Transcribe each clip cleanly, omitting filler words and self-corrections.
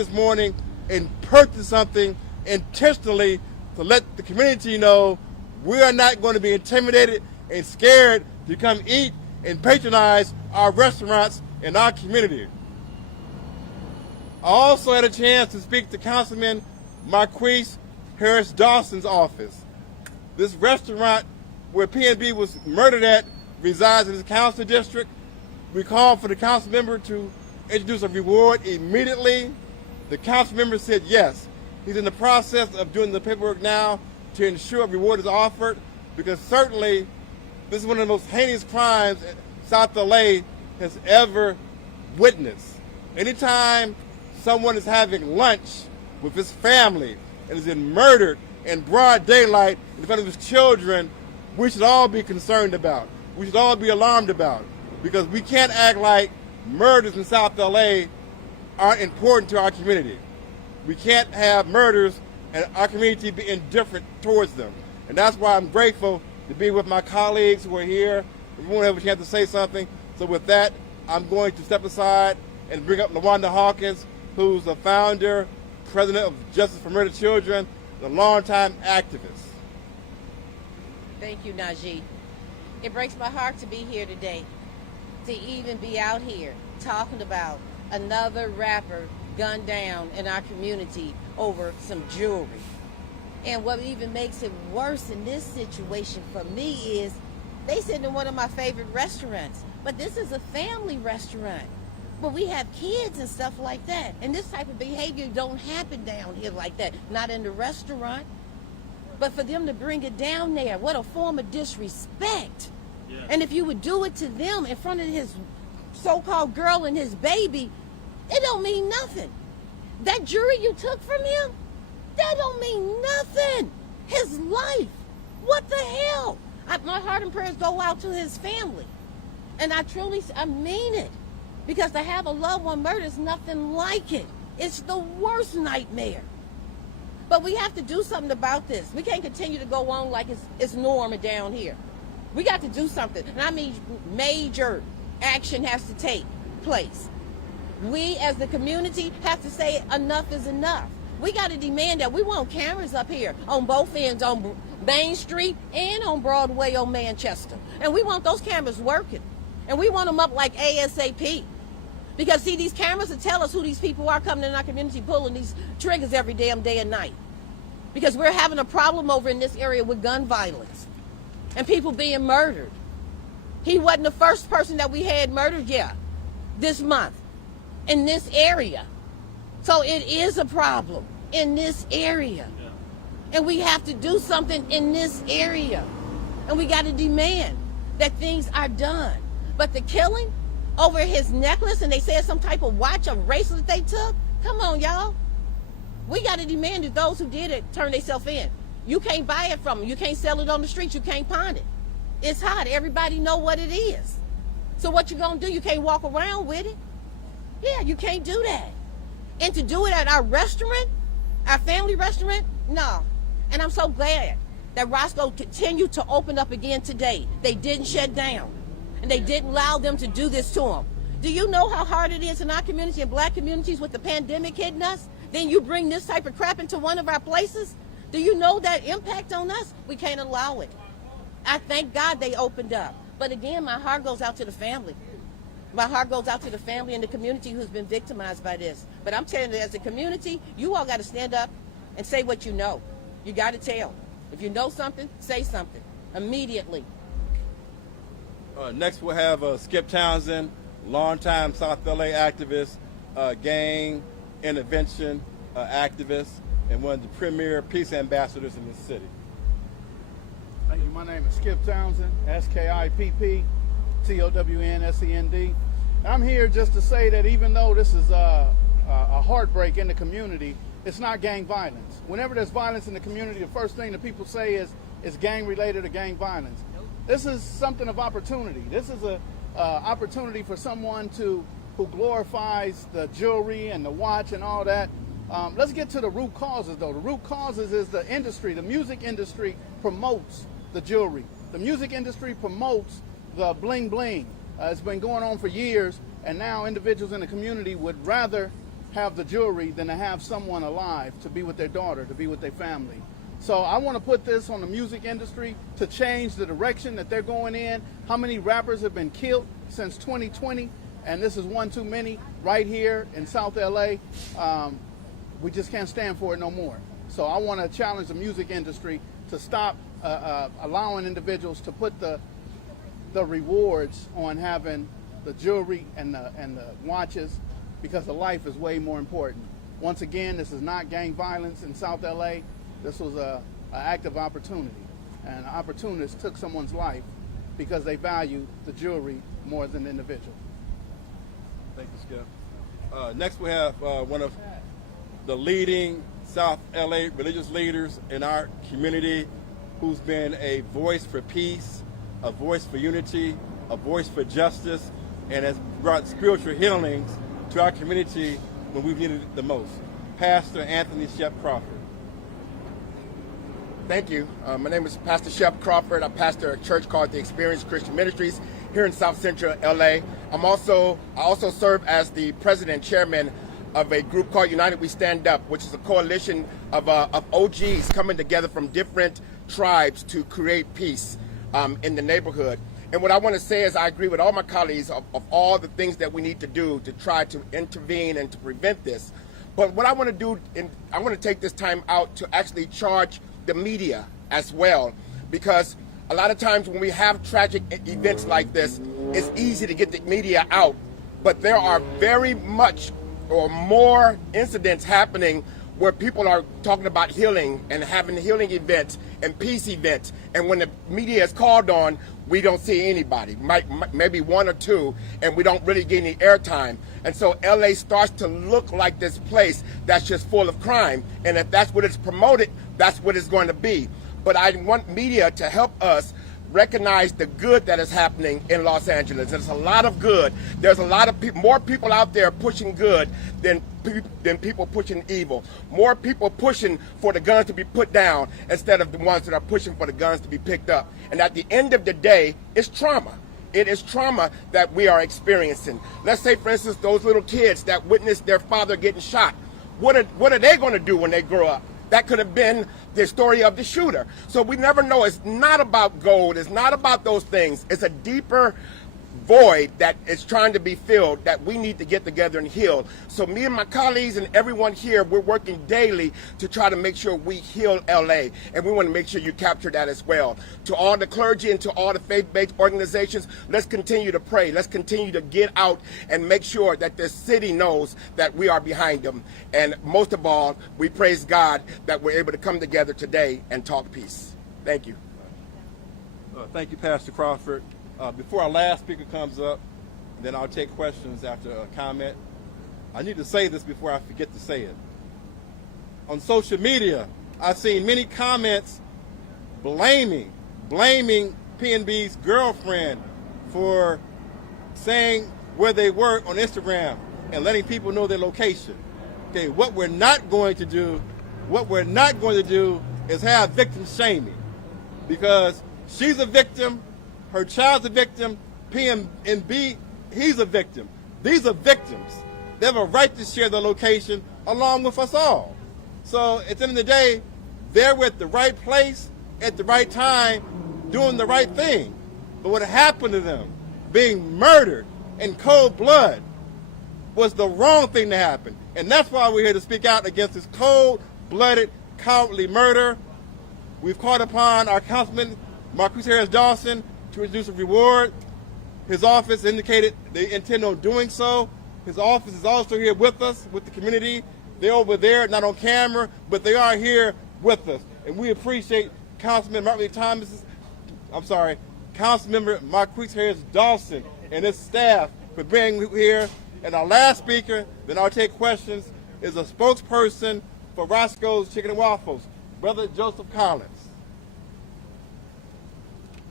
this morning and purchase something intentionally to let the community know we are not going to be intimidated and scared to come eat and patronize our restaurants in our community. I also had a chance to speak to Councilman Marquise Harris Dawson's office. This restaurant where PnB was murdered at resides in his council district. We called for the council member to introduce a reward immediately. The council member said yes. He's in the process of doing the paperwork now to ensure a reward is offered, because certainly this is one of the most heinous crimes South LA has ever witnessed. Anytime someone is having lunch with his family and is then murdered in broad daylight in front of his children, we should all be concerned about. We should all be alarmed about, because we can't act like murders in South LA aren't important to our community. We can't have murders and our community be indifferent towards them. And that's why I'm grateful to be with my colleagues who are here. Everyone have a chance to say something. So with that, I'm going to step aside and bring up LaWanda Hawkins, who's the founder, president of Justice for Murdered Children, and a longtime activist. Thank you, Najee. It breaks my heart to be here today, to even be out here talking about another rapper gunned down in our community over some jewelry. And what even makes it worse in this situation for me is they sit in one of my favorite restaurants, but this is a family restaurant. But we have kids and stuff like that. And this type of behavior don't happen down here like that, not in the restaurant. But for them to bring it down there, what a form of disrespect. Yeah. And if you would do it to them in front of his so-called girl and his baby, it don't mean nothing. That jewelry you took from him, that don't mean nothing. His life, what the hell? My heart and prayers go out to his family. And I mean it. Because to have a loved one murdered is nothing like it. It's the worst nightmare. But we have to do something about this. We can't continue to go on like it's normal down here. We got to do something. And I mean major action has to take place. We as the community have to say enough is enough. We got to demand that. We want cameras up here on both ends, on Main Street and on Broadway on Manchester. And we want those cameras working. And we want them up like ASAP. Because, see, these cameras will tell us who these people are coming in our community pulling these triggers every damn day and night. Because we're having a problem over in this area with gun violence and people being murdered. He wasn't the first person that we had murdered yet this month in this area. So it is a problem in this area. Yeah. And we have to do something in this area. And we got to demand that things are done. But the killing over his necklace, and they said some type of watch or bracelet they took, come on, y'all. We got to demand that those who did it turn themselves in. You can't buy it from them. You can't sell it on the street. You can't pawn it. It's hot. Everybody know what it is. So what you gonna do? You can't walk around with it. Yeah, you can't do that. And to do it at our restaurant, our family restaurant, no. And I'm so glad that Roscoe continued to open up again today. They didn't shut down. And they didn't allow them to do this to them. Do you know how hard it is in our community and black communities with the pandemic hitting us? Then you bring this type of crap into one of our places? Do you know that impact on us? We can't allow it. I thank God they opened up. But again, my heart goes out to the family. My heart goes out to the family and the community who's been victimized by this. But I'm telling you, as a community, you all got to stand up and say what you know. You got to tell. If you know something, say something immediately. Next we'll have Skip Townsend, longtime South LA activist, gang intervention activist, and one of the premier peace ambassadors in this city. Thank you. My name is Skip Townsend, SKIPP-TOWNSEND. I'm here just to say that even though this is a heartbreak in the community, it's not gang violence. Whenever there's violence in the community, the first thing that people say is gang-related or gang violence. This is something of opportunity. This is an opportunity for someone who glorifies the jewelry and the watch and all that. Let's get to the root causes, though. The root causes is the industry. The music industry promotes the jewelry. The music industry promotes the bling bling. It's been going on for years, and now individuals in the community would rather have the jewelry than to have someone alive, to be with their daughter, to be with their family. So I want to put this on the music industry to change the direction that they're going in. How many rappers have been killed since 2020? And this is one too many right here in South LA. We just can't stand for it no more. So I want to challenge the music industry to stop allowing individuals to put the rewards on having the jewelry and the watches, because the life is way more important. Once again, this is not gang violence in South LA. This was an act of opportunity. And an opportunist took someone's life because they value the jewelry more than the individual. Thank you, Skip. Next we have one of the leading South LA religious leaders in our community, who's been a voice for peace, a voice for unity, a voice for justice, and has brought spiritual healings to our community when we've needed it the most. Pastor Anthony Shep Crawford. Thank you. My name is Pastor Shep Crawford. I pastor a church called the Experience Christian Ministries here in South Central LA. I also serve as the president and chairman of a group called United We Stand Up, which is a coalition of OGs coming together from different tribes to create peace in the neighborhood. And what I want to say is I agree with all my colleagues of all the things that we need to do to try to intervene and to prevent this. But what I want to do, I want to take this time out to actually charge the media as well, because a lot of times when we have tragic events like this, it's easy to get the media out, but there are very much or more incidents happening where people are talking about healing and having healing events and peace events, and when the media is called on, we don't see anybody, maybe one or two, and we don't really get any airtime. And so LA starts to look like this place that's just full of crime, and if that's what it's promoted, that's what it's going to be. But I want media to help us recognize the good that is happening in Los Angeles. There's a lot of good. There's a lot of more people out there pushing good than people pushing evil. More people pushing for the guns to be put down instead of the ones that are pushing for the guns to be picked up. And at the end of the day, it's trauma. It is trauma that we are experiencing. Let's say, for instance, those little kids that witnessed their father getting shot. What are they going to do when they grow up? That could have been the story of the shooter. So we never know. It's not about gold. It's not about those things. It's a deeper void that is trying to be filled that we need to get together and heal. So me and my colleagues and everyone here, we're working daily to try to make sure we heal LA. And we want to make sure you capture that as well. To all the clergy and to all the faith-based organizations, let's continue to pray. Let's continue to get out and make sure that this city knows that we are behind them. And most of all, we praise God that we're able to come together today and talk peace. Thank you. Thank you, Pastor Crawford. Before our last speaker comes up, then I'll take questions after a comment. I need to say this before I forget to say it. On social media, I've seen many comments blaming PnB's girlfriend for saying where they were on Instagram and letting people know their location. Okay, what we're not going to do is have victim shaming, because she's a victim. Her child's a victim. PnB, he's a victim. These are victims. They have a right to share their location along with us all. So at the end of the day, they're at the right place at the right time doing the right thing. But what happened to them, being murdered in cold blood, was the wrong thing to happen. And that's why we're here to speak out against this cold-blooded, cowardly murder. We've called upon our Councilman Marquise Harris Dawson to introduce a reward. His office indicated they intend on doing so. His office is also here with us, with the community. They're over there, not on camera, but they are here with us. And we appreciate Councilmember Marquise Harris Dawson and his staff for being here. And our last speaker, then I'll take questions, is a spokesperson for Roscoe's Chicken and Waffles, Brother Joseph Collins.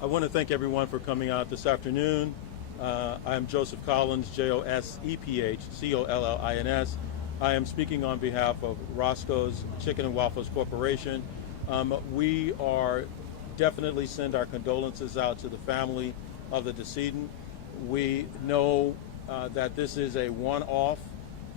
I want to thank everyone for coming out this afternoon. I'm Joseph Collins, Joseph Collins. I am speaking on behalf of Roscoe's Chicken and Waffles Corporation. We are definitely send our condolences out to the family of the decedent. We know that this is a one-off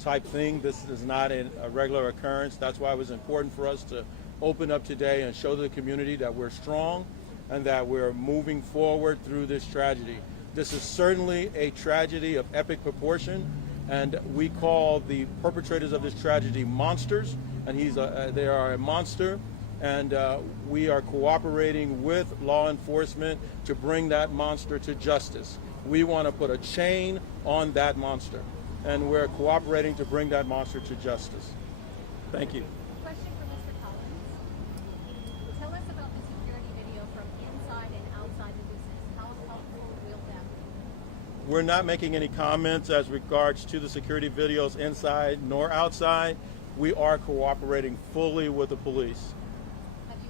type thing. This is not a regular occurrence. That's why it was important for us to open up today and show the community that we're strong and that we're moving forward through this tragedy. This is certainly a tragedy of epic proportion, and we call the perpetrators of this tragedy monsters, and they are a monster, and we are cooperating with law enforcement to bring that monster to justice. We want to put a chain on that monster, and we're cooperating to bring that monster to justice. Thank you. Question for Mr. Collins. Tell us about the security video from inside and outside the business. How helpful will that be? We're not making any comments as regards to the security videos inside nor outside. We are cooperating fully with the police. Have you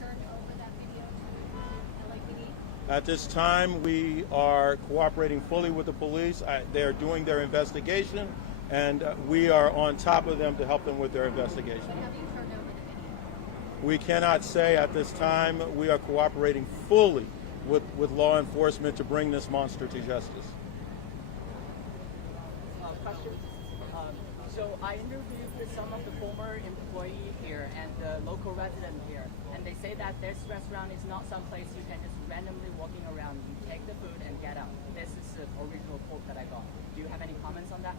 turned over that video to LAPD? At this time, we are cooperating fully with the police. They're doing their investigation, and we are on top of them to help them with their investigation. But have you turned over the video? We cannot say at this time. We are cooperating fully with law enforcement to bring this monster to justice. Question. So I interviewed with some of the former employee here and the local resident here, and they say that this restaurant is not some place you can just randomly walking around. You take the food and get out. This is the original quote that I got. Do you have any comments on that?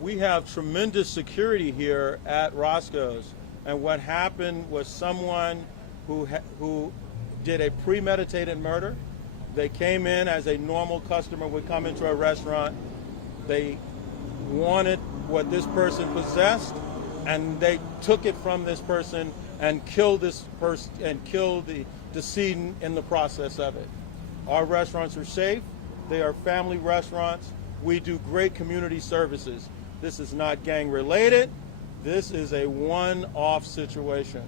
We have tremendous security here at Roscoe's, and what happened was someone who did a premeditated murder. They came in as a normal customer would come into a restaurant. They wanted what this person possessed, and they took it from this person and killed this person and killed the decedent in the process of it. Our restaurants are safe. They are family restaurants. We do great community services. This is not gang related. This is a one-off situation,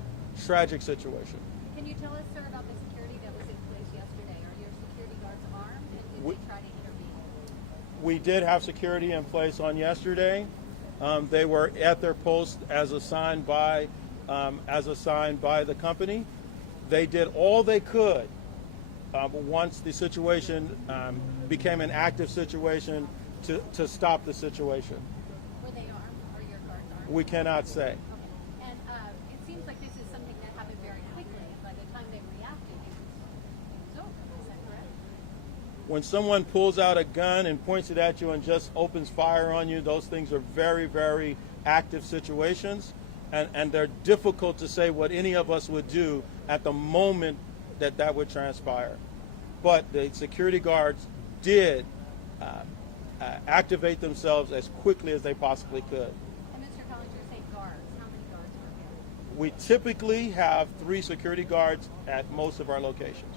tragic situation. Can you tell us, sir, about the security that was in place yesterday? Are your security guards armed, and did they try to intervene? We did have security in place on yesterday. They were at their post as assigned by the company. They did all they could once the situation became an active situation to stop the situation. Were they armed? Are your guards armed? We cannot say. Okay. And it seems like this is something that happened very quickly. By the time they reacted, it was over. Is that correct? When someone pulls out a gun and points it at you and just opens fire on you, those things are very, very active situations, and they're difficult to say what any of us would do at the moment that would transpire. But the security guards did activate themselves as quickly as they possibly could. And Mr. Collins, you're saying guards. How many guards were here? We typically have 3 security guards at most of our locations.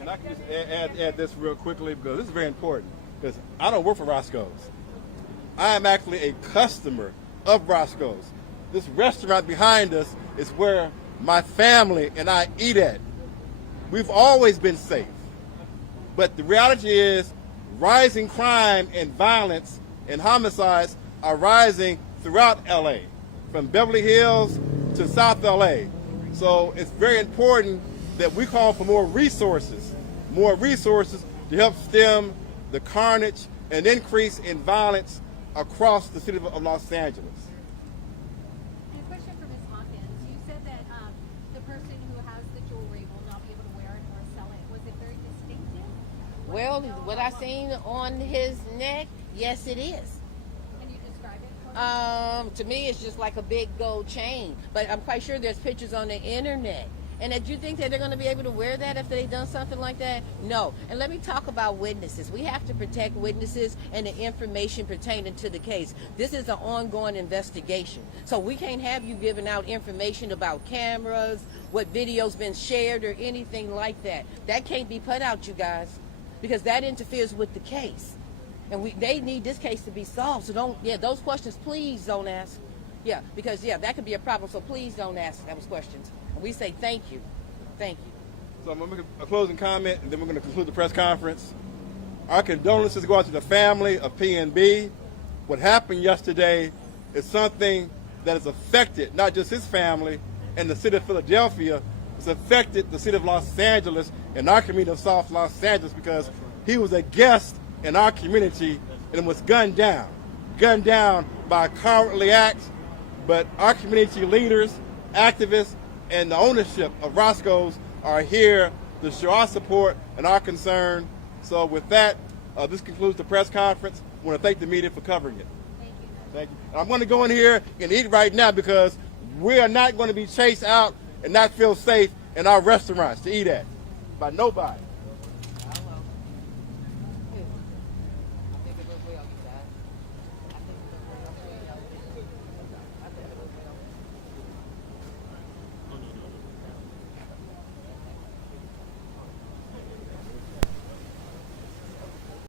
And I can just add this real quickly because this is very important, because I don't work for Roscoe's. I am actually a customer of Roscoe's. This restaurant behind us is where my family and I eat at. We've always been safe. But the reality is rising crime and violence and homicides are rising throughout LA, from Beverly Hills to South LA. So it's very important that we call for more resources to help stem the carnage and increase in violence across the city of Los Angeles. And a question for Ms. Hawkins. You said that the person who has the jewelry will not be able to wear it or sell it. Was it very distinctive? Well, what I seen on his neck, yes, it is. Can you describe it for me? To me, it's just like a big gold chain. But I'm quite sure there's pictures on the internet. And do you think that they're going to be able to wear that if they've done something like that? No. And let me talk about witnesses. We have to protect witnesses and the information pertaining to the case. This is an ongoing investigation. So we can't have you giving out information about cameras, what video's been shared, or anything like that. That can't be put out, you guys, because that interferes with the case. And they need this case to be solved. So those questions, please don't ask. Yeah, because that could be a problem. So please don't ask those questions. We say thank you. Thank you. So I'm going to make a closing comment, and then we're going to conclude the press conference. Our condolences go out to the family of PnB. What happened yesterday is something that has affected not just his family and the city of Philadelphia, it's affected the city of Los Angeles and our community of South Los Angeles, because he was a guest in our community and was gunned down by cowardly acts. But our community leaders, activists, and the ownership of Roscoe's are here to show our support and our concern. So with that, this concludes the press conference. I want to thank the media for covering it. Thank you. Thank you. I'm going to go in here and eat right now because we are not going to be chased out and not feel safe in our restaurants to eat at by nobody.